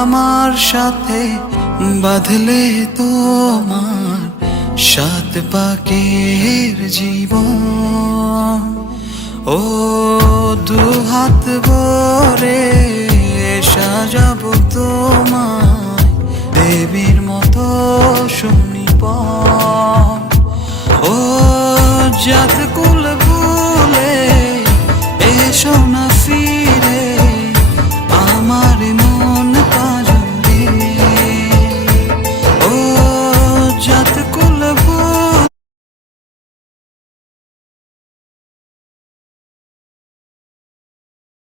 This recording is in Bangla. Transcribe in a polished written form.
আমার সাথে বাঁধলে তোমার সাত পাকের জীবন। ও দুহাত ভরে সাজাবো তোমায় দেবীর মতো সুনিপন। ও জাত